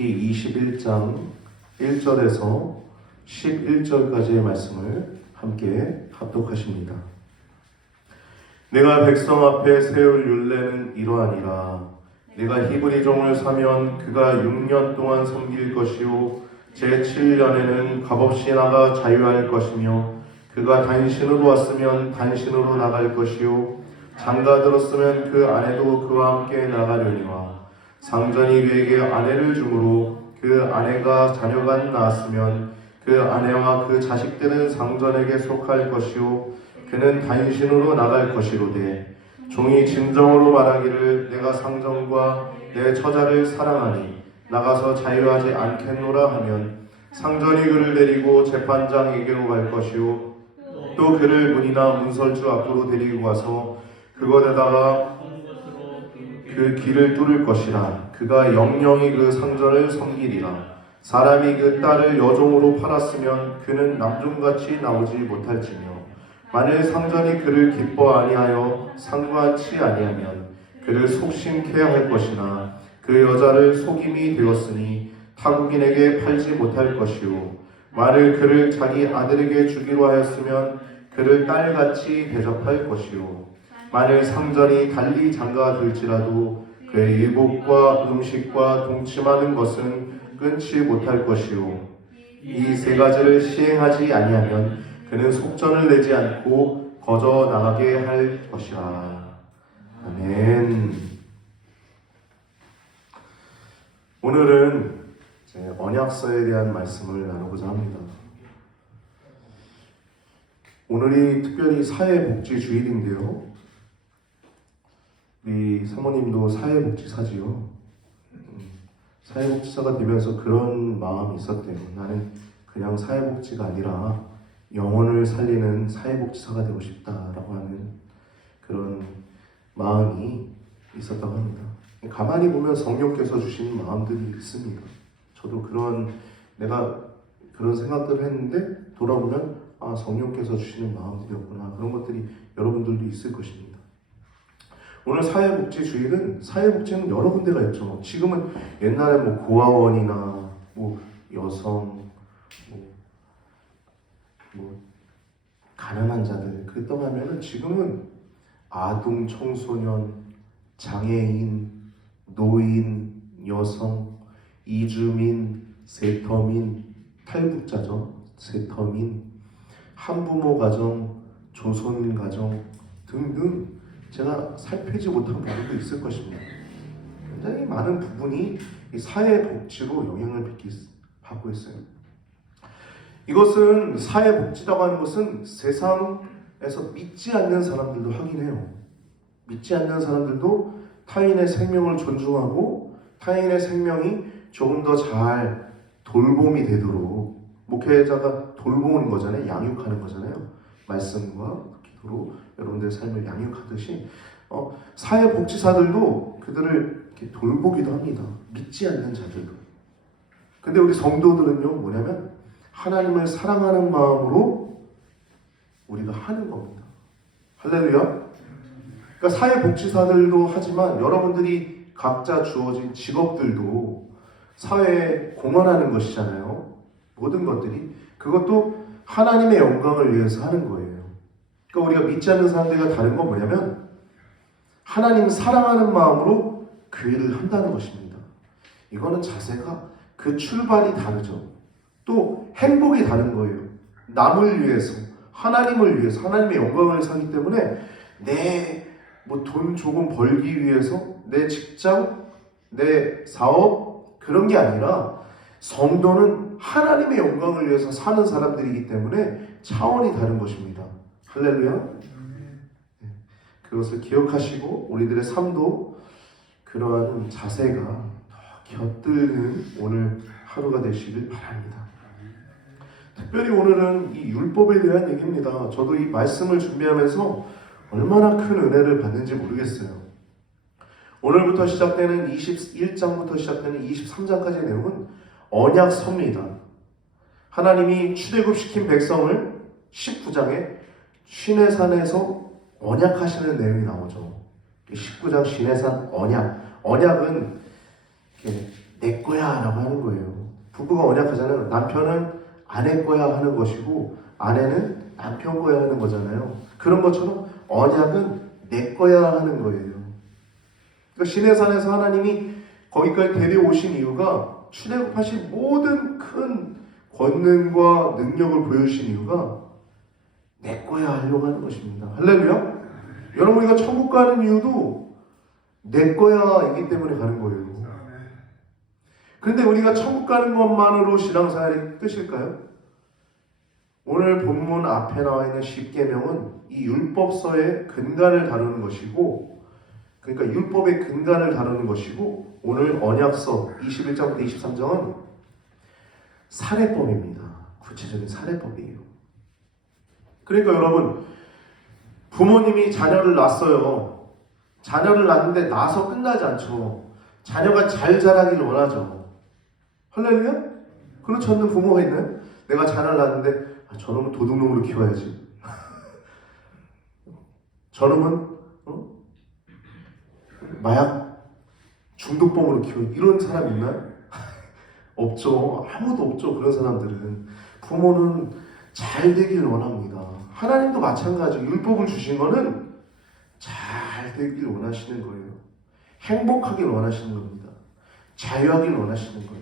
출애굽기 21장 1절에서 11절까지의 말씀을 함께 합독하십니다. 내가 백성 앞에 세울 율례는 이러하니라. 내가 히브리 종을 사면 그가 6년 동안 섬길 것이요 제7년에는 값없이 나가 자유할 것이며 그가 단신으로 왔으면 단신으로 나갈 것이요 장가 들었으면 그 아내도 그와 함께 나가려니와 상전이 그에게 아내를 주므로 그 아내가 자녀가 낳았으면 그 아내와 그 자식들은 상전에게 속할 것이요 그는 단신으로 나갈 것이로되 종이 진정으로 말하기를 내가 상전과 내 처자를 사랑하니 나가서 자유하지 않겠노라 하면 상전이 그를 데리고 재판장에게로 갈 것이요 또 그를 문이나 문설주 앞으로 데리고 가서 그곳에다가 그 길을 뚫을 것이라. 그가 영영이 그 상전을 섬기리라. 사람이 그 딸을 여종으로 팔았으면 그는 남종같이 나오지 못할지며 만일 상전이 그를 기뻐 아니하여 상관치 아니하면 그를 속심케 할 것이나 그 여자를 속임이 되었으니 타국인에게 팔지 못할 것이요 만일 그를 자기 아들에게 주기로 하였으면 그를 딸같이 대접할 것이요 만일 상전이 달리 장가들지라도 그의 일복과 음식과 동침하는 것은 끊지 못할 것이요 이 세 가지를 시행하지 아니하면 그는 속전을 내지 않고 거저 나가게 할 것이라. 아멘. 오늘은 언약서에 대한 말씀을 나누고자 합니다. 오늘이 특별히 사회복지주일인데요. 우리 사모님도 사회복지사지요. 사회복지사가 되면서 그런 마음이 있었대요. 나는 그냥 사회복지가 아니라 영혼을 살리는 사회복지사가 되고 싶다라고 하는 그런 마음이 있었다고 합니다. 가만히 보면 성령께서 주신 마음들이 있습니다. 저도 내가 그런 생각들을 했는데 돌아보면 성령께서 주시는 마음들이었구나. 그런 것들이 여러분들도 있을 것입니다. 오늘 사회복지주일은 사회복지는 여러 군데가 있죠. 지금은 옛날에 고아원이나 여성, 가난한 자들 그랬다고 하면은 지금은 아동, 청소년, 장애인, 노인, 여성, 이주민, 세터민, 탈북자죠. 세터민, 한부모 가정, 조선 가정 등등 제가 살피지 못한 부분도 있을 것입니다. 굉장히 많은 부분이 이 사회복지로 영향을 받고 있어요. 이것은 사회복지라고 하는 것은 세상에서 믿지 않는 사람들도 하긴 해요. 믿지 않는 사람들도 타인의 생명을 존중하고 타인의 생명이 조금 더 잘 돌봄이 되도록 목회자가 돌보는 거잖아요. 양육하는 거잖아요. 말씀과 기도로 여러분들의 삶을 양육하듯이 사회복지사들도 그들을 이렇게 돌보기도 합니다. 믿지 않는 자들도. 근데 우리 성도들은요 뭐냐면 하나님을 사랑하는 마음으로 우리가 하는 겁니다. 할렐루야. 그러니까 사회복지사들도 하지만 여러분들이 각자 주어진 직업들도 사회에 공헌하는 것이잖아요. 모든 것들이. 그것도 하나님의 영광을 위해서 하는 거예요. 그러니까 우리가 믿지 않는 사람들과 다른 건 뭐냐면 하나님 사랑하는 마음으로 그 일을 한다는 것입니다. 이거는 자세가 그 출발이 다르죠. 또 행복이 다른 거예요. 남을 위해서, 하나님을 위해서, 하나님의 영광을 위해서 하기 때문에 내 돈 조금 벌기 위해서 내 직장, 내 사업 그런 게 아니라 성도는 하나님의 영광을 위해서 사는 사람들이기 때문에 차원이 다른 것입니다. 할렐루야. 그것을 기억하시고 우리들의 삶도 그러한 자세가 더 곁들는 오늘 하루가 되시길 바랍니다. 특별히 오늘은 이 율법에 대한 얘기입니다. 저도 이 말씀을 준비하면서 얼마나 큰 은혜를 받는지 모르겠어요. 오늘부터 시작되는 21장부터 시작되는 23장까지의 내용은 언약서입니다. 하나님이 출애굽시킨 백성을 19장에 시내산에서 언약하시는 내용이 나오죠. 19장 시내산 언약. 언약은 내 거야 라고 하는 거예요. 부부가 언약하잖아요. 남편은 아내 거야 하는 것이고 아내는 남편 거야 하는 거잖아요. 그런 것처럼 언약은 내 거야 하는 거예요. 그러니까 시내산에서 하나님이 거기까지 데려오신 이유가 출애굽하신 모든 큰 권능과 능력을 보여주신 이유가 내 거야 하려고 하는 것입니다. 할렐루야. 여러분, 우리가 천국 가는 이유도 내 거야이기 때문에 가는 거예요. 그런데 우리가 천국 가는 것만으로 신앙생활이 끝일까요? 오늘 본문 앞에 나와 있는 십계명은 이 율법서의 근간을 다루는 것이고, 그러니까 율법의 근간을 다루는 것이고, 오늘 언약서 21장부터 23장은 살해법입니다. 구체적인 살해법이에요. 그러니까 여러분, 부모님이 자녀를 낳았어요. 자녀를 낳는데 낳아서 끝나지 않죠. 자녀가 잘 자라길 원하죠. 할렐루야? 그렇지 않는 부모가 있나요? 내가 자녀를 낳았는데 저놈은 도둑놈으로 키워야지. 저놈은 마약 중독범으로 키워. 이런 사람 있나요? 없죠. 아무도 없죠. 그런 사람들은. 부모는 잘 되길 원합니다. 하나님도 마찬가지로 율법을 주신 거는 잘 되길 원하시는 거예요. 행복하길 원하시는 겁니다. 자유하길 원하시는 거예요.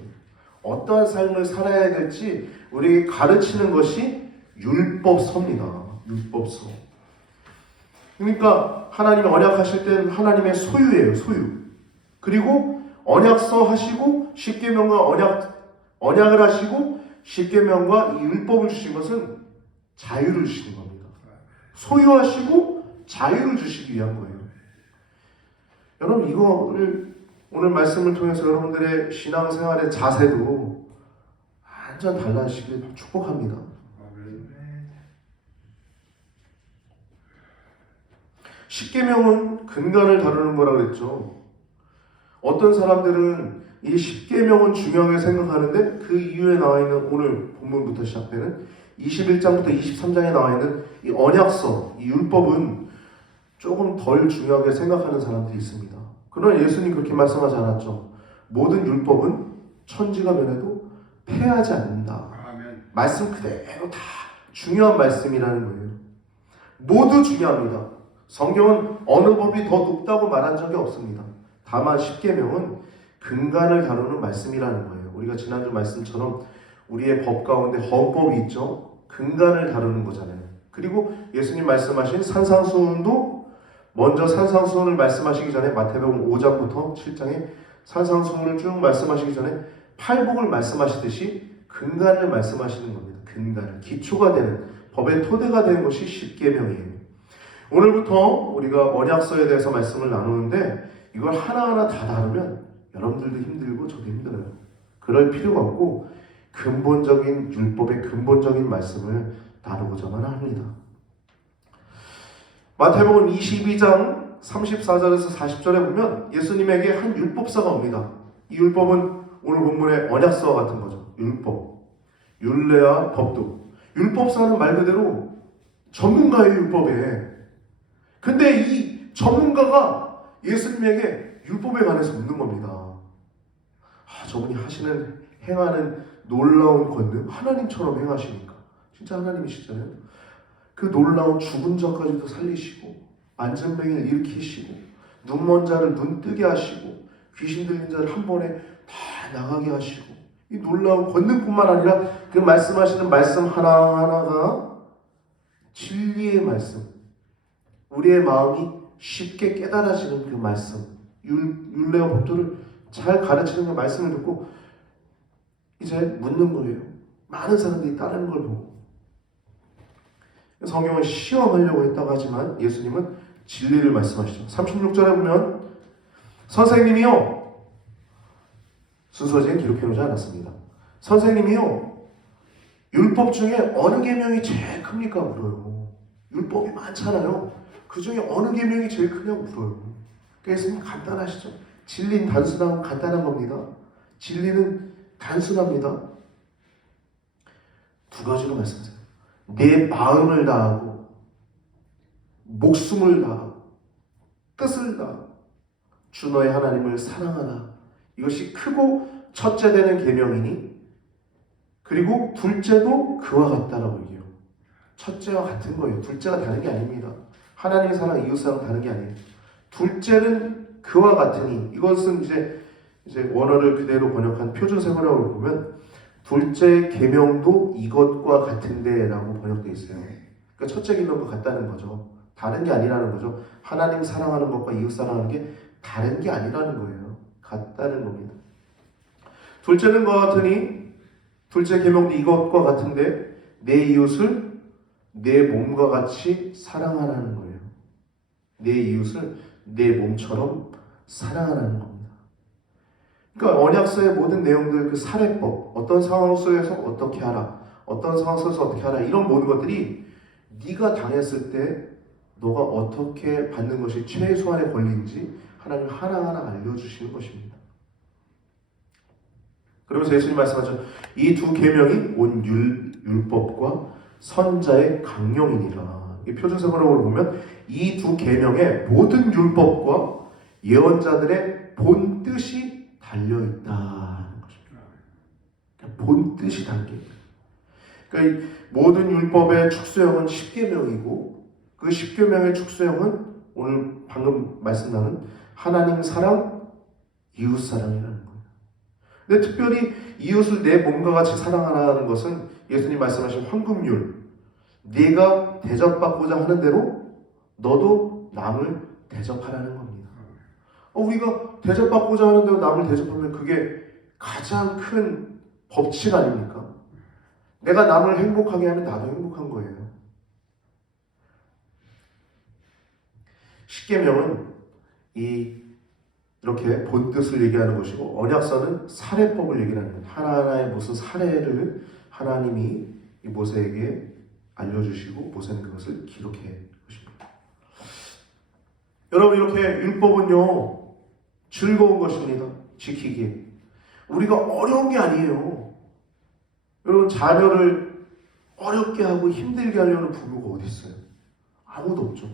어떠한 삶을 살아야 될지 우리에게 가르치는 것이 율법서입니다. 율법서. 그러니까 하나님이 언약하실 때는 하나님의 소유예요. 소유. 그리고 언약서 하시고 십계명과 언약을 하시고 십계명과 이 율법을 주신 것은 자유를 주시는 겁니다. 소유하시고 자유를 주시기 위한 거예요. 여러분, 이거를 오늘 말씀을 통해서 여러분들의 신앙생활의 자세도 완전 달라지길 축복합니다. 십계명은 근간을 다루는 거라고 그랬죠. 어떤 사람들은 이 십계명은 중요하게 생각하는데 그 이후에 나와 있는 오늘 본문부터 시작되는 21장부터 23장에 나와 있는 이 언약서, 이 율법은 조금 덜 중요하게 생각하는 사람들이 있습니다. 그러나 예수님 그렇게 말씀하지 않았죠. 모든 율법은 천지가 변해도 패하지 않는다. 아멘. 말씀 그대로 다 중요한 말씀이라는 거예요. 모두 중요합니다. 성경은 어느 법이 더 높다고 말한 적이 없습니다. 다만 십계명은 근간을 다루는 말씀이라는 거예요. 우리가 지난주 말씀처럼 우리의 법 가운데 헌법이 있죠. 근간을 다루는 거잖아요. 그리고 예수님 말씀하신 산상수훈도 먼저 산상수훈을 말씀하시기 전에 마태복음 5장부터 7장에 산상수훈을 쭉 말씀하시기 전에 팔복을 말씀하시듯이 근간을 말씀하시는 겁니다. 근간을, 기초가 되는, 법의 토대가 되는 것이 십계명이에요. 오늘부터 우리가 언약서에 대해서 말씀을 나누는데 이걸 하나하나 다 다루면 여러분들도 힘들고 저도 힘들어요. 그럴 필요가 없고 근본적인 율법의 근본적인 말씀을 다루고자만 합니다. 마태복음 22장 34절에서 40절에 보면 예수님에게 한 율법사가 옵니다. 이 율법은 오늘 본문의 언약서와 같은 거죠. 율법, 율례와 법도. 율법사는 말 그대로 전문가의 율법에. 근데 이 전문가가 예수님에게 율법에 관해서 묻는 겁니다. 저분이 행하는 놀라운 권능, 하나님처럼 행하시니까. 진짜 하나님이시잖아요. 그 놀라운 죽은 자까지도 살리시고, 안전병을 일으키시고, 눈먼 자를 눈 뜨게 하시고, 귀신 들린 자를 한 번에 다 나가게 하시고, 이 놀라운 권능뿐만 아니라 그 말씀하시는 말씀 하나하나가 진리의 말씀, 우리의 마음이 쉽게 깨달아지는 그 말씀, 율례와 법도를 잘 가르치는 그 말씀을 듣고 이제 묻는 거예요. 많은 사람들이 따르는 걸 보고. 성경은 시험하려고 했다고 하지만 예수님은 진리를 말씀하시죠. 36절에 보면 선생님이요, 순서지엔 기록해놓지 않았습니다. 선생님이요, 율법 중에 어느 계명이 제일 큽니까? 물어요. 율법이 많잖아요. 그 중에 어느 계명이 제일 크냐고 물어요. 그래서 간단하시죠. 진리는 단순하고 간단한 겁니다. 진리는 단순합니다. 두 가지로 말씀드려요. 내 마음을 다하고 목숨을 다하고 뜻을 다하고 주 너의 하나님을 사랑하라. 이것이 크고 첫째 되는 계명이니 그리고 둘째도 그와 같다라고 얘기해요. 첫째와 같은 거예요. 둘째가 다른 게 아닙니다. 하나님의 사랑, 이웃 사랑 다른 게 아니에요. 둘째는 그와 같으니 이것은 이제 원어를 그대로 번역한 표준 세번역을 보면 둘째 계명도 이것과 같은데라고 번역되어 있어요. 그러니까 첫째 계명과 같다는 거죠. 다른 게 아니라는 거죠. 하나님 사랑하는 것과 이웃 사랑하는 게 다른 게 아니라는 거예요. 같다는 겁니다. 둘째는 그와 같으니 둘째 계명도 이것과 같은데 내 이웃을 내 몸과 같이 사랑하라는 거예요. 내 이웃을 내 몸처럼 사랑하라는 겁니다. 그러니까 언약서의 모든 내용들, 그 살해법, 어떤 상황 속에서 어떻게 하라, 어떤 상황 속에서 어떻게 하라, 이런 모든 것들이 네가 당했을 때 너가 어떻게 받는 것이 최소한의 권리인지 하나님 하나하나 알려주시는 것입니다. 그러면서 예수님 말씀하죠. 이 두 계명이 온 율법과 선자의 강령이니라. 이 표준세번역으로 보면 이 두 계명의 모든 율법과 예언자들의 본 뜻이 달려 있다는 것입니다. 그러니까 본 뜻이 담겨 있다. 그러니까 이 모든 율법의 축소형은 10계명이고 그 10계명의 축소형은 오늘 방금 말씀 나눈 하나님 사랑, 이웃 사랑이라는 거예요. 근데 특별히 이웃을 내 몸과 같이 사랑하라는 것은 예수님 말씀하신 황금률, 네가 대접받고자 하는 대로 너도 남을 대접하라는 겁니다. 우리가 대접받고자 하는 대로 남을 대접하면 그게 가장 큰 법칙 아닙니까? 내가 남을 행복하게 하면 나도 행복한 거예요. 십계명은 이렇게 본 뜻을 얘기하는 것이고 것은 살해법을 얘기하는 거예요. 하나하나의 무슨 살해를 하나님이 이 모세에게 알려주시고 모세는 그것을 기록해 것입니다. 여러분 이렇게 율법은요 즐거운 것입니다. 지키기. 우리가 어려운 게 아니에요. 여러분 자녀를 어렵게 하고 힘들게 하려는 부모가 어디 있어요? 아무도 없죠.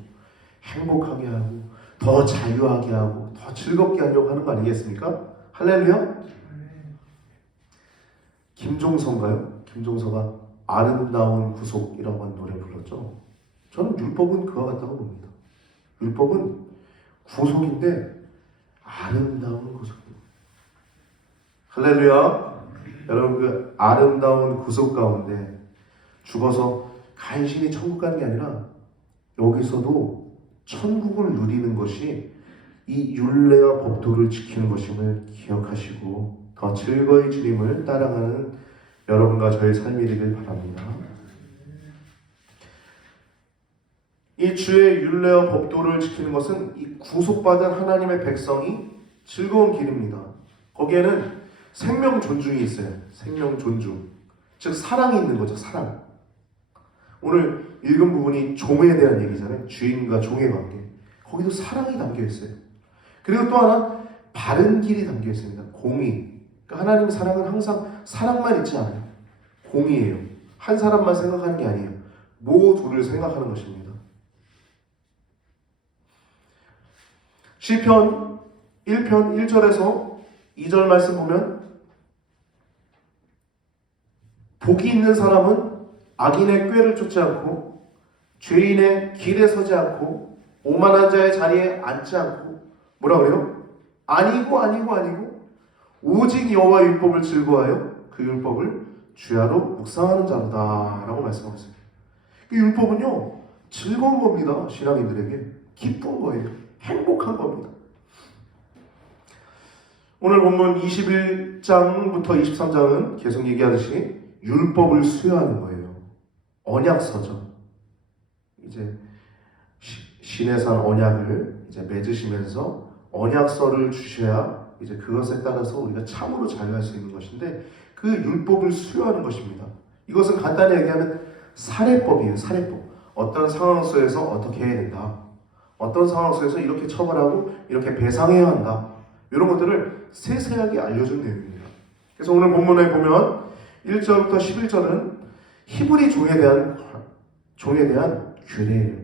행복하게 하고 더 자유하게 하고 더 즐겁게 하려고 하는 거 아니겠습니까? 할렐루야? 김종서인가요? 김종서가 아름다운 구속이라고 하는 노래 불렀죠. 저는 율법은 그와 같다고 봅니다. 율법은 구속인데 아름다운 구속입니다. 할렐루야. 여러분 그 아름다운 구속 가운데 죽어서 간신히 천국 가는 게 아니라 여기서도 천국을 누리는 것이 이 율례와 법도를 지키는 것임을 기억하시고 더 즐거이 주님을 따라가는 여러분과 저의 삶이 되길 바랍니다. 이 주의 율례와 법도를 지키는 것은 이 구속받은 하나님의 백성이 즐거운 길입니다. 거기에는 생명 존중이 있어요. 생명 존중. 즉 사랑이 있는 거죠. 사랑. 오늘 읽은 부분이 종에 대한 얘기잖아요. 주인과 종의 관계. 거기도 사랑이 담겨 있어요. 그리고 또 하나 바른 길이 담겨 있습니다. 공의. 그러니까 하나님 사랑은 항상 사랑만 있지 않아요. 공의예요. 한 사람만 생각하는 게 아니에요. 모두를 생각하는 것입니다. 시편 1편 1절에서 2절 말씀 보면 복이 있는 사람은 악인의 꾀를 쫓지 않고 죄인의 길에 서지 않고 오만한 자의 자리에 앉지 않고 뭐라 그래요? 아니고 오직 여호와의 율법을 즐거워하여 그 율법을 주야로 묵상하는 자로다 라고 말씀하고 있어요. 이 율법은요 즐거운 겁니다. 신앙인들에게 기쁜 거예요. 행복한 겁니다. 오늘 본문 21장부터 23장은 계속 얘기하듯이 율법을 수여하는 거예요. 언약서죠. 이제 시내산 언약을 이제 맺으시면서 언약서를 주셔야 이제 그것에 따라서 우리가 참으로 자유할 수 있는 것인데 그 율법을 수여하는 것입니다. 이것은 간단히 얘기하면 살해법이에요. 살해법. 어떤 상황 속에서 어떻게 해야 된다. 어떤 상황 속에서 이렇게 처벌하고 이렇게 배상해야 한다. 이런 것들을 세세하게 알려준 내용입니다. 그래서 오늘 본문에 보면 1절부터 11절은 히브리 종에 대한 규례예요.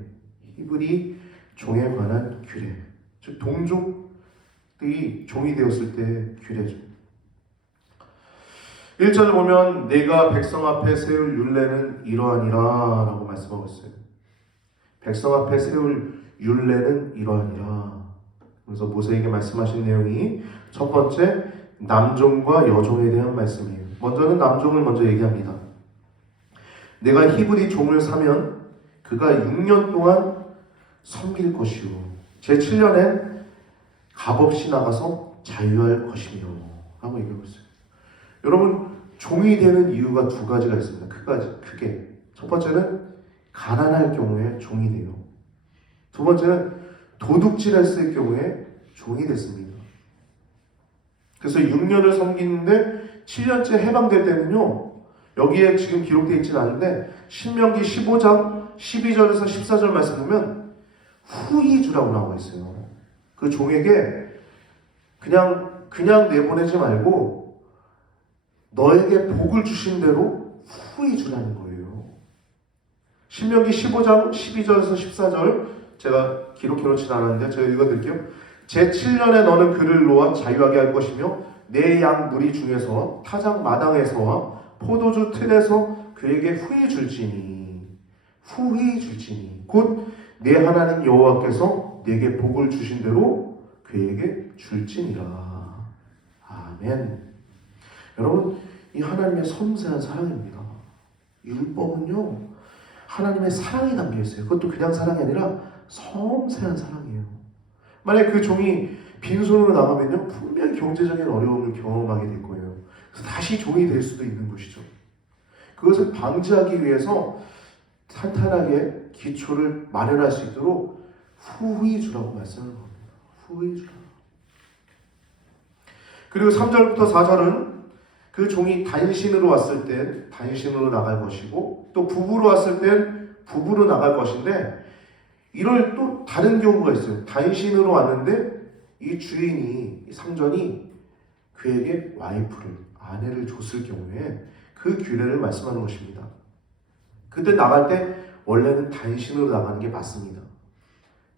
히브리 종에 관한 규례. 즉 동족들이 종이 되었을 때 규례죠. 1절을 보면 내가 백성 앞에 세울 율례는 이러하니라 라고 말씀하고 있어요. 백성 앞에 세울 율례는 이러하니라. 그래서 모세에게 말씀하신 내용이 첫 번째 남종과 여종에 대한 말씀이에요. 먼저는 남종을 먼저 얘기합니다. 내가 히브리 종을 사면 그가 6년 동안 섬길 것이요 제7년엔 값없이 나가서 자유할 것이며 라고 얘기하고 있어요. 여러분, 종이 되는 이유가 두 가지가 있습니다. 크게. 첫 번째는 가난할 경우에 종이 돼요. 두 번째는 도둑질했을 경우에 종이 됐습니다. 그래서 6년을 섬기는데 7년째 해방될 때는요, 여기에 지금 기록되어 있지는 않은데 신명기 15장 12절에서 14절 말씀 보면 후이주라고 나와 있어요. 그 종에게 그냥 내보내지 말고 너에게 복을 주신 대로 후이주라는 거예요. 신명기 15장 12절에서 14절 제가 기록해놓진 않았는데 제가 읽어드릴게요. 제7년에 너는 그를 놓아 자유하게 할 것이며 내 양 무리 중에서 타작 마당에서와 포도주 틀에서 그에게 후히 줄지니 곧 내 하나님 여호와께서 내게 복을 주신 대로 그에게 줄지니라. 아멘. 여러분, 이 하나님의 섬세한 사랑입니다. 율법은요, 하나님의 사랑이 담겨 있어요. 그것도 그냥 사랑이 아니라 섬세한 사랑이에요. 만약 그 종이 빈손으로 나가면요, 분명히 경제적인 어려움을 경험하게 될 거예요. 그래서 다시 종이 될 수도 있는 것이죠. 그것을 방지하기 위해서 탄탄하게 기초를 마련할 수 있도록 후히주라고 말씀을 합니다. 후히주라. 그리고 3절부터 4절은 그 종이 단신으로 왔을 땐 단신으로 나갈 것이고 또 부부로 왔을 땐 부부로 나갈 것인데 이럴 또 다른 경우가 있어요. 단신으로 왔는데 이 주인이, 이 상전이 그에게 아내를 줬을 경우에 그 규례를 말씀하는 것입니다. 그때 나갈 때 원래는 단신으로 나가는 게 맞습니다.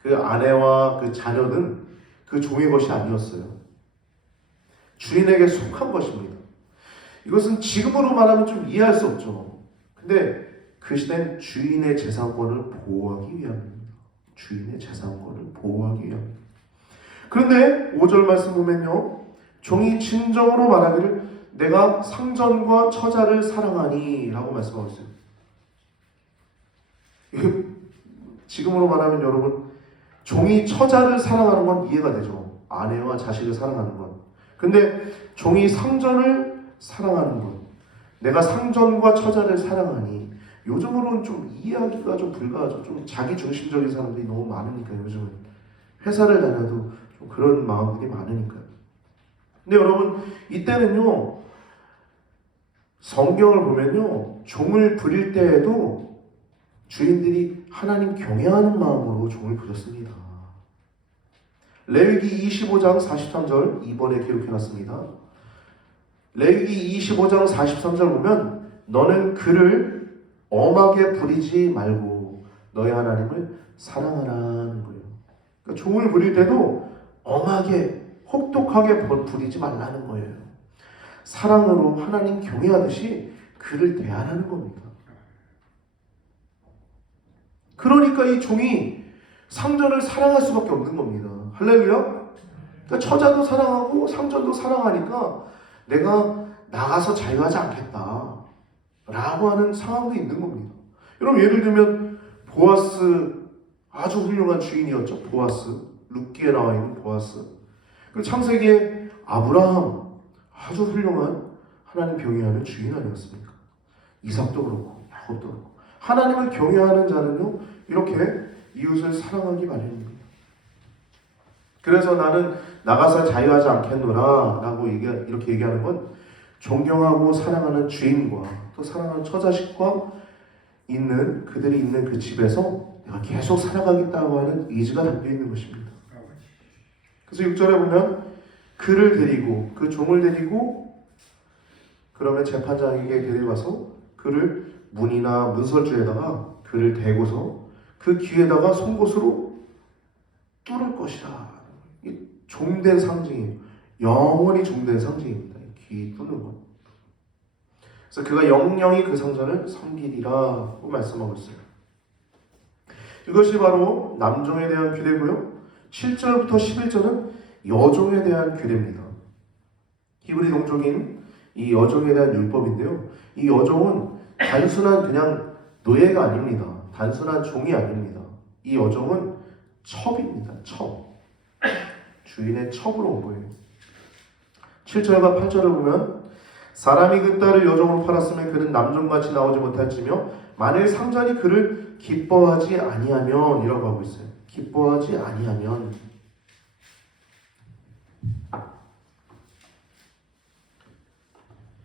그 아내와 그 자녀는 그 종의 것이 아니었어요. 주인에게 속한 것입니다. 이것은 지금으로 말하면 좀 이해할 수 없죠. 근데 그 시대는 주인의 재산권을 보호하기 위함입니다. 주인의 재산권을 보호하기 위함입니다. 그런데 5절 말씀 보면요, 종이 진정으로 말하기를 내가 상전과 처자를 사랑하니 라고 말씀하고 있어요. 지금으로 말하면 여러분, 종이 처자를 사랑하는 건 이해가 되죠. 아내와 자식을 사랑하는 건. 근데 종이 상전을 사랑하는 것, 내가 상전과 처자를 사랑하니, 요즘으로는 좀 이해하기가 좀 불가하죠. 좀 자기중심적인 사람들이 너무 많으니까 요즘은 회사를 다녀도 좀 그런 마음들이 많으니까요. 근데 여러분, 이때는요, 성경을 보면요, 종을 부릴 때에도 주인들이 하나님 경외하는 마음으로 종을 부렸습니다. 레위기 25장 43절 2번에 기록해놨습니다. 레위기 25장 43절 보면 너는 그를 엄하게 부리지 말고 너의 하나님을 사랑하라는 거예요. 그러니까 종을 부릴 때도 엄하게 혹독하게 부리지 말라는 거예요. 사랑으로 하나님 경외하듯이 그를 대하라는 겁니다. 그러니까 이 종이 상전을 사랑할 수밖에 없는 겁니다. 할렐루야? 그러니까 처자도 사랑하고 상전도 사랑하니까 내가 나가서 자유하지 않겠다 라고 하는 상황도 있는 겁니다. 여러분, 예를 들면 보아스, 아주 훌륭한 주인이었죠. 보아스, 룻기에 나와 있는 보아스. 그리고 창세기에 아브라함, 아주 훌륭한 하나님 경외하는 주인 아니었습니까? 이삭도 그렇고 야곱도 그렇고 하나님을 경외하는 자는요, 이렇게 이웃을 사랑하기 마련입니다. 그래서 나는 나가서 자유하지 않겠노라 라고 이렇게 얘기하는 건 존경하고 사랑하는 주인과 또 사랑하는 처자식과 그들이 있는 그 집에서 내가 계속 살아가겠다고 하는 의지가 담겨 있는 것입니다. 그래서 6절에 보면 그를 데리고, 그 종을 데리고 그러면 재판장에게 데려가서 그를 문이나 문설주에다가 그를 대고서 그 귀에다가 송곳으로 뚫을 것이라. 이 종된 상징이에요. 영원히 종된 상징입니다. 귀 뚫는 것. 그래서 그가 영영이 그 상전을 섬기리라고 말씀하고 있어요. 이것이 바로 남종에 대한 규례고요. 7절부터 11절은 여종에 대한 규례입니다. 히브리 동족인 이 여종에 대한 율법인데요. 이 여종은 단순한 그냥 노예가 아닙니다. 단순한 종이 아닙니다. 이 여종은 첩입니다. 첩. 주인의 첩으로 온 거예요. 7절과 8절을 보면 사람이 그 딸을 여종으로 팔았으면 그는 남종같이 나오지 못할지며 만일 상전이 그를 기뻐하지 아니하면 이라고 하고 있어요. 기뻐하지 아니하면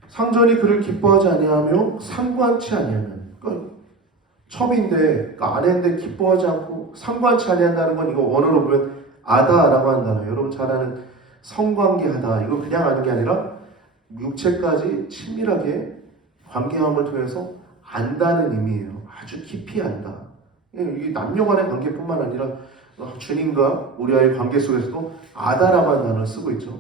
상전이 그를 기뻐하지 아니하며 상관치 아니하면 그러니까 첩인데 그러니까 아내인데 기뻐하지 않고 상관치 아니한다는 건 이거 원어로 보면 아다라고 하는 단어 여러분 잘 아는 성관계하다 이거 그냥 아는 게 아니라 육체까지 친밀하게 관계함을 통해서 안다는 의미예요. 아주 깊이 안다. 이게 남녀 간의 관계뿐만 아니라 주님과 우리 아이의 관계 속에서도 아다라고 하는 단어를 쓰고 있죠.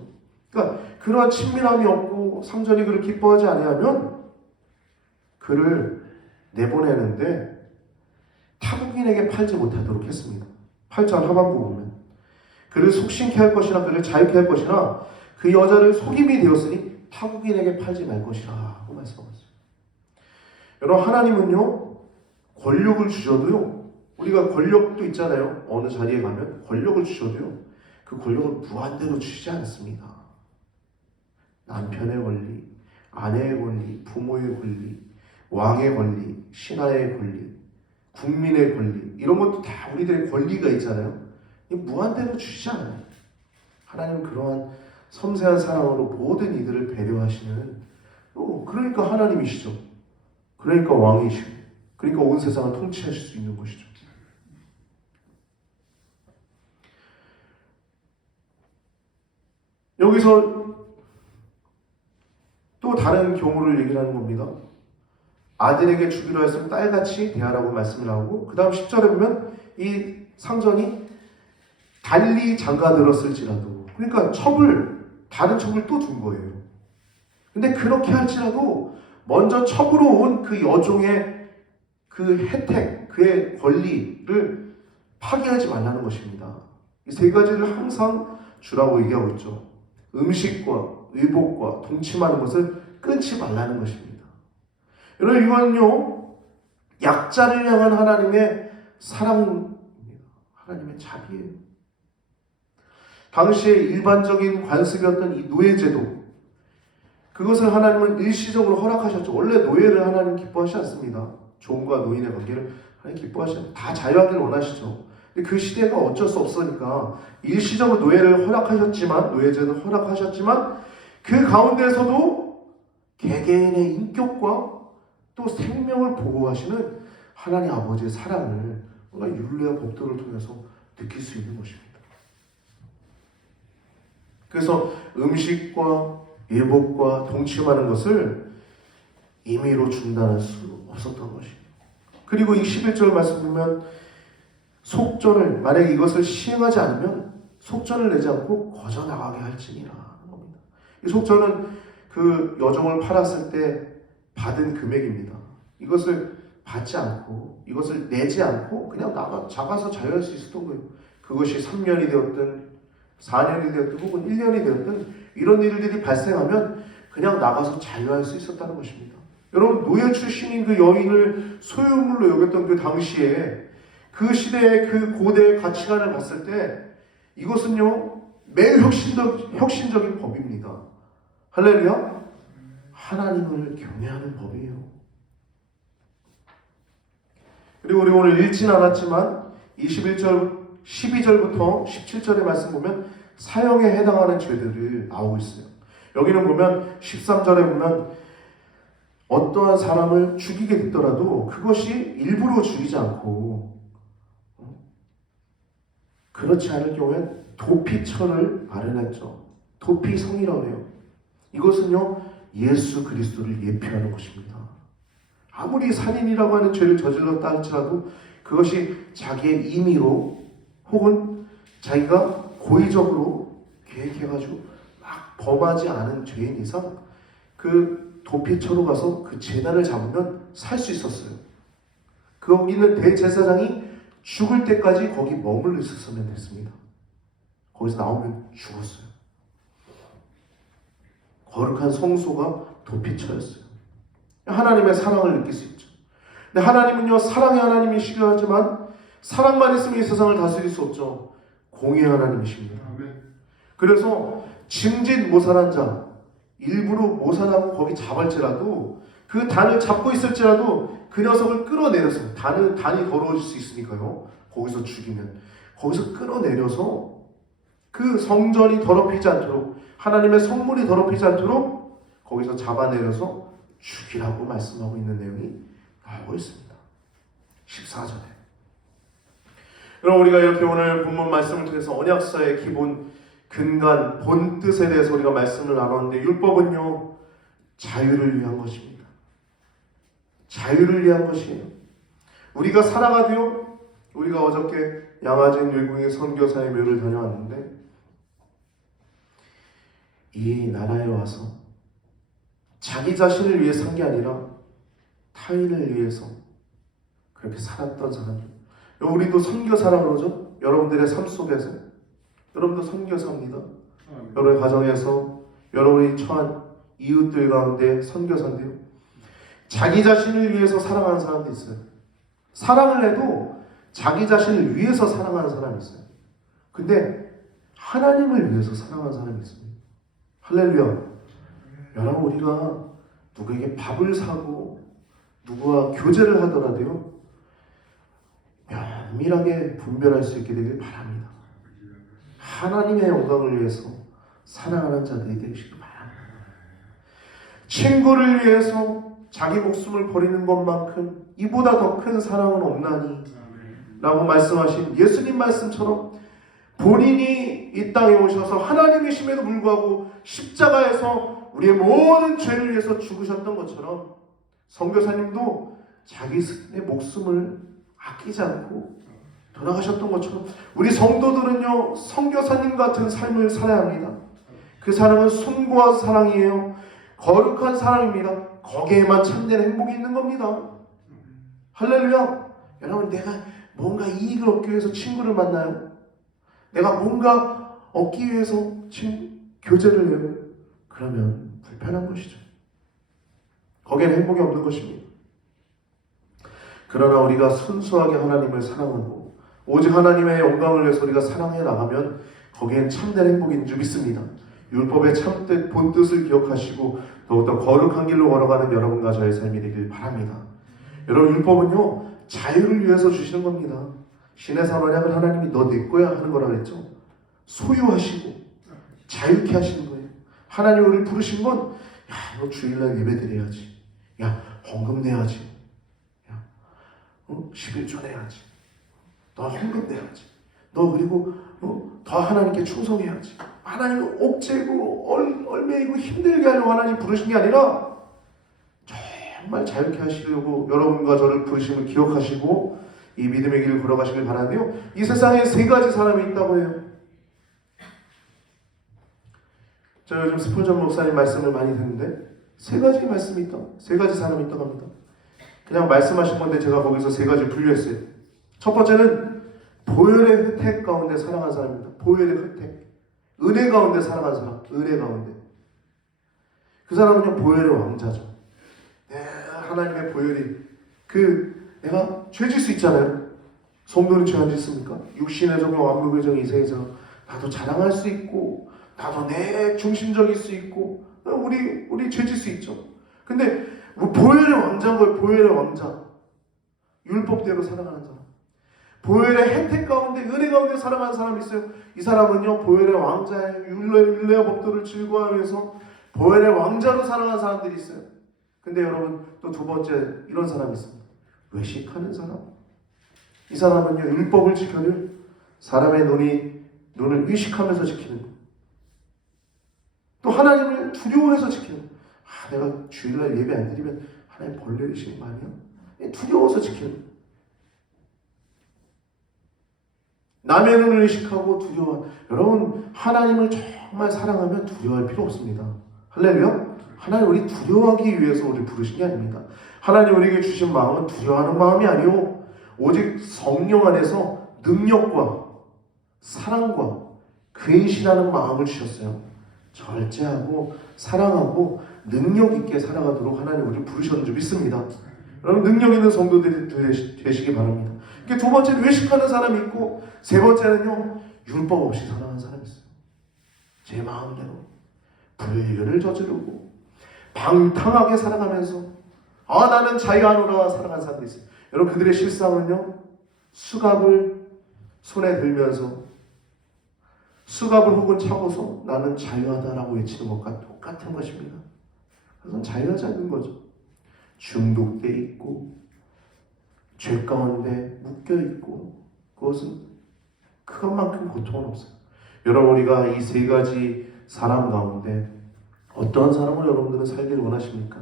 그러니까 그러한 친밀함이 없고 상전이 그를 기뻐하지 아니하면 그를 내보내는데 타국인에게 팔지 못하도록 했습니다. 8절 하반부 보면 그를 속신케 할 것이나 그를 자유케 할 것이나 그 여자를 속임이 되었으니 타국인에게 팔지 말 것이라 하고 말씀하고 있어요. 여러분 하나님은요 권력을 주셔도요 우리가 권력도 있잖아요. 어느 자리에 가면 권력을 주셔도요 그 권력을 무한대로 주시지 않습니다. 남편의 권리, 아내의 권리, 부모의 권리, 왕의 권리, 신하의 권리, 국민의 권리 이런 것도 다 우리들의 권리가 있잖아요. 무한대로 주시지 않아요. 하나님은 그러한 섬세한 사랑으로 모든 이들을 배려하시는 그러니까 하나님이시죠. 그러니까 왕이시고 그러니까 온 세상을 통치하실 수 있는 것이죠. 여기서 또 다른 경우를 얘기를 하는 겁니다. 아들에게 주기로 했으면 딸같이 대하라고 말씀을 하고 그 다음 10절에 보면 이 상전이 달리 장가들었을지라도 그러니까 다른 첩을 또 준 거예요. 근데 그렇게 할지라도 먼저 첩으로 온 그 여종의 그 혜택, 그의 권리를 파기하지 말라는 것입니다. 이 세 가지를 항상 주라고 얘기하고 있죠. 음식과 의복과 동침하는 것을 끊지 말라는 것입니다. 여러분 이거는요 약자를 향한 하나님의 사랑입니다. 하나님의 자비예요. 당시에 일반적인 관습이었던 이 노예제도 그것을 하나님은 일시적으로 허락하셨죠. 원래 노예를 하나님 기뻐하시지 않습니다. 종과 노인의 관계를 하나님 기뻐하시지 않습니다. 다 자유하기를 원하시죠. 근데 그 시대가 어쩔 수 없으니까 일시적으로 노예를 허락하셨지만 노예제도 허락하셨지만 그 가운데서도 개개인의 인격과 또 생명을 보호하시는 하나님 아버지의 사랑을 뭔가 율례와 법도를 통해서 느낄 수 있는 것입니다. 그래서 음식과 예복과 동침하는 것을 임의로 중단할 수 없었던 것입니다. 그리고 이 11절 말씀 보면 속전을 만약에 이것을 시행하지 않으면 속전을 내지 않고 거저 나가게 할지니라 하는 겁니다. 이 속전은 그 여종을 팔았을 때 받은 금액입니다. 이것을 받지 않고 이것을 내지 않고 그냥 나가서 자유할 수 있었던 거예요. 그것이 3년이 되었든 4년이 되었든 혹은 1년이 되었든 이런 일들이 발생하면 그냥 나가서 자유할 수 있었다는 것입니다. 여러분 노예 출신인 그 여인을 소유물로 여겼던 그 당시에 그 시대의 그 고대의 가치관을 봤을 때 이것은요 매우 혁신적인 법입니다. 할렐루야. 하나님을 경외하는 법이에요. 그리고 우리 오늘 읽진 않았지만 12절부터 17절의 말씀 보면 사형에 해당하는 죄들을 나오고 있어요. 여기는 보면 13절에 보면 어떠한 사람을 죽이게 됐더라도 그것이 일부러 죽이지 않고 그렇지 않을 경우엔 도피처를 마련했죠. 도피성이라고 해요. 이것은요 예수 그리스도를 예표하는 것입니다. 아무리 살인이라고 하는 죄를 저질렀다 할지라도 그것이 자기의 임의로 혹은 자기가 고의적으로 계획해가지고 막 범하지 않은 죄인 이상 그 도피처로 가서 그 제단을 잡으면 살 수 있었어요. 거기 있는 대제사장이 죽을 때까지 거기 머물러 있었으면 됐습니다. 거기서 나오면 죽었어요. 거룩한 성소가 도피처였어요. 하나님의 사랑을 느낄 수 있죠. 근데 하나님은요, 사랑의 하나님이시기도 하지만 사랑만 있으면 이 세상을 다스릴 수 없죠. 공의의 하나님이십니다. 그래서 짐짓 모산한 자, 일부러 모산하고 거기 잡을지라도, 그 단을 잡고 있을지라도 그 녀석을 끌어내려서, 단이 더러워질 수 있으니까요, 거기서 죽이면 거기서 끌어내려서 그 성전이 더럽히지 않도록, 하나님의 성물이 더럽히지 않도록 거기서 잡아내려서 죽이라고 말씀하고 있는 내용이 나오고 있습니다. 14절에. 그럼 우리가 이렇게 오늘 본문 말씀을 통해서 언약서의 기본 근간, 본 뜻에 대해서 우리가 말씀을 나눴는데, 율법은요, 자유를 위한 것입니다. 자유를 위한 것이에요. 우리가 살아가도요, 우리가 어저께 양화진 율궁의 선교사의 묘를 다녀왔는데, 이 나라에 와서 자기 자신을 위해 산 게 아니라 타인을 위해서 그렇게 살았던 사람들. 우리도 선교사라고 그러죠. 여러분들의 삶 속에서 여러분도 선교사입니다. 여러분의 가정에서 여러분이 처한 이웃들 가운데 선교사인데요, 자기 자신을 위해서 살아가는 사람도 있어요. 사랑을 해도 자기 자신을 위해서 사랑하는 사람이 있어요. 근데 하나님을 위해서 사랑하는 사람이 있습니다. 할렐루야. 여러분, 우리가 누구에게 밥을 사고 누구와 교제를 하더라도요, 면밀하게 분별할 수 있게 되길 바랍니다. 하나님의 영광을 위해서 사랑하는 자들이 되시길 바랍니다. 친구를 위해서 자기 목숨을 버리는 것만큼 이보다 더 큰 사랑은 없나니 라고 말씀하신 예수님 말씀처럼, 본인이 이 땅에 오셔서 하나님이심에도 불구하고 십자가에서 우리의 모든 죄를 위해서 죽으셨던 것처럼, 선교사님도 자기 목숨을 아끼지 않고 돌아가셨던 것처럼, 우리 성도들은요, 선교사님 같은 삶을 살아야 합니다. 그 사랑은 숭고한 사랑이에요. 거룩한 사랑입니다. 거기에만 참된 행복이 있는 겁니다. 할렐루야. 여러분, 내가 뭔가 이익을 얻기 위해서 친구를 만나요? 내가 뭔가 얻기 위해서 교제를 해요? 그러면 불편한 것이죠. 거기에는 행복이 없는 것입니다. 그러나 우리가 순수하게 하나님을 사랑하고 오직 하나님의 영광을 위해서 우리가 사랑해 나가면 거기엔 참된 행복이 있는 줄 믿습니다. 율법의 참뜻, 본뜻을 기억하시고 더욱더 거룩한 길로 걸어가는 여러분과 저의 삶이 되길 바랍니다. 여러분, 율법은요, 자유를 위해서 주시는 겁니다. 신의 언약을 하나님이 너 내 거야 하는 거라 그랬죠. 소유하시고 자유케 하시는 거예요. 하나님 우리를 부르신 건, 야, 너 주일날 예배 드려야지, 야, 헌금 내야지, 야, 11조 내야지, 너 헌금 내야지, 너 그리고 더 하나님께 충성해야지. 하나님은 옥죄고 얼매이고 힘들게 하려고 하나님 부르신 게 아니라 정말 자유케 하시려고 여러분과 저를 부르심을 기억하시고 이 믿음의 길을 걸어가시길 바라는데요, 이 세상에 세 가지 사람이 있다고 해요. 저 요즘 스폴전 목사님 말씀을 많이 듣는데 세 가지 말씀이 있다, 세 가지 사람이 있다고 합니다. 그냥 말씀하신 건데 제가 거기서 세 가지 분류했어요. 첫 번째는 보혈의 혜택 가운데 살아간 사람입니다. 보혈의 혜택, 은혜 가운데 살아간 사람, 은혜 가운데. 그 사람은요, 보혈의 왕자죠. 하나님의 보혈이, 내가 죄질 수 있잖아요. 성도는 죄 안 짓습니까? 육신의 정욕, 완벽의 정, 이세에서 나도 자랑할 수 있고, 나도 내 중심적일 수 있고, 우리 죄질 수 있죠. 근데 보혈의 왕자인 거예요. 보혈의 왕자. 율법대로 살아가는 사람. 보혈의 혜택 가운데, 은혜 가운데 살아가는 사람이 있어요. 이 사람은요, 보혈의 왕자의 율례와 법도를 즐거워하면서 보혈의 왕자로 살아가는 사람들이 있어요. 근데 여러분, 또 두 번째 이런 사람이 있습니다. 외식하는 사람. 이 사람은요, 율법을 지켜도 사람의 눈을 의식하면서 지키는 거. 또 하나님을 두려워해서 지키는 거. 내가 주일날 예배 안 드리면 하나님 벌 내리시는 거 아니야? 두려워서 지키는 거. 남의 눈을 의식하고 두려워. 여러분, 하나님을 정말 사랑하면 두려워할 필요 없습니다. 할렐루야. 하나님 우리 두려워하기 위해서 우리 부르신 게 아닙니다. 하나님 우리에게 주신 마음은 두려워하는 마음이 아니오, 오직 성령 안에서 능력과 사랑과 근신하는 마음을 주셨어요. 절제하고 사랑하고 능력 있게 살아가도록 하나님 우리를 부르셨는 줄 믿습니다. 여러분 능력 있는 성도들이 되시기 바랍니다. 두 번째는 외식하는 사람이 있고, 세 번째는요 율법 없이 살아가는 사람이 있어요. 제 마음대로 불의를 저지르고 방탕하게 살아가면서 나는 자유하노라 살아가는 사람도 있어요. 여러분 그들의 실상은요 수갑을 손에 들면서 수갑을 혹은 차고서 나는 자유하다라고 외치는 것과 똑같은 것입니다. 그래서 자유하지 않는 거죠. 중독돼 있고 죄 가운데 묶여 있고, 그것은 그것만큼 고통은 없어요. 여러분 우리가 이 세 가지 사람 가운데 어떤 사람을 여러분들은 살기를 원하십니까?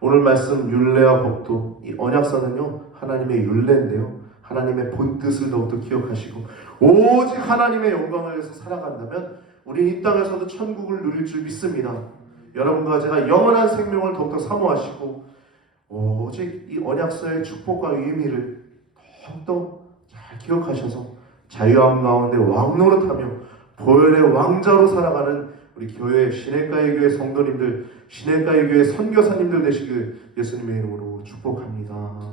오늘 말씀 율례와 법도, 이 언약서는요 하나님의 율례인데요, 하나님의 본뜻을 더욱더 기억하시고 오직 하나님의 영광을 위해서 살아간다면 우리 이 땅에서도 천국을 누릴 줄 믿습니다. 여러분과 제가 영원한 생명을 더욱더 사모하시고 오직 이 언약서의 축복과 의미를 더욱더 잘 기억하셔서 자유함 가운데 왕노릇하며 보혈의 왕자로 살아가는 우리 교회 시냇가의 교회 성도님들, 시냇가의 교회 선교사님들 되시길 예수님의 이름으로 축복합니다.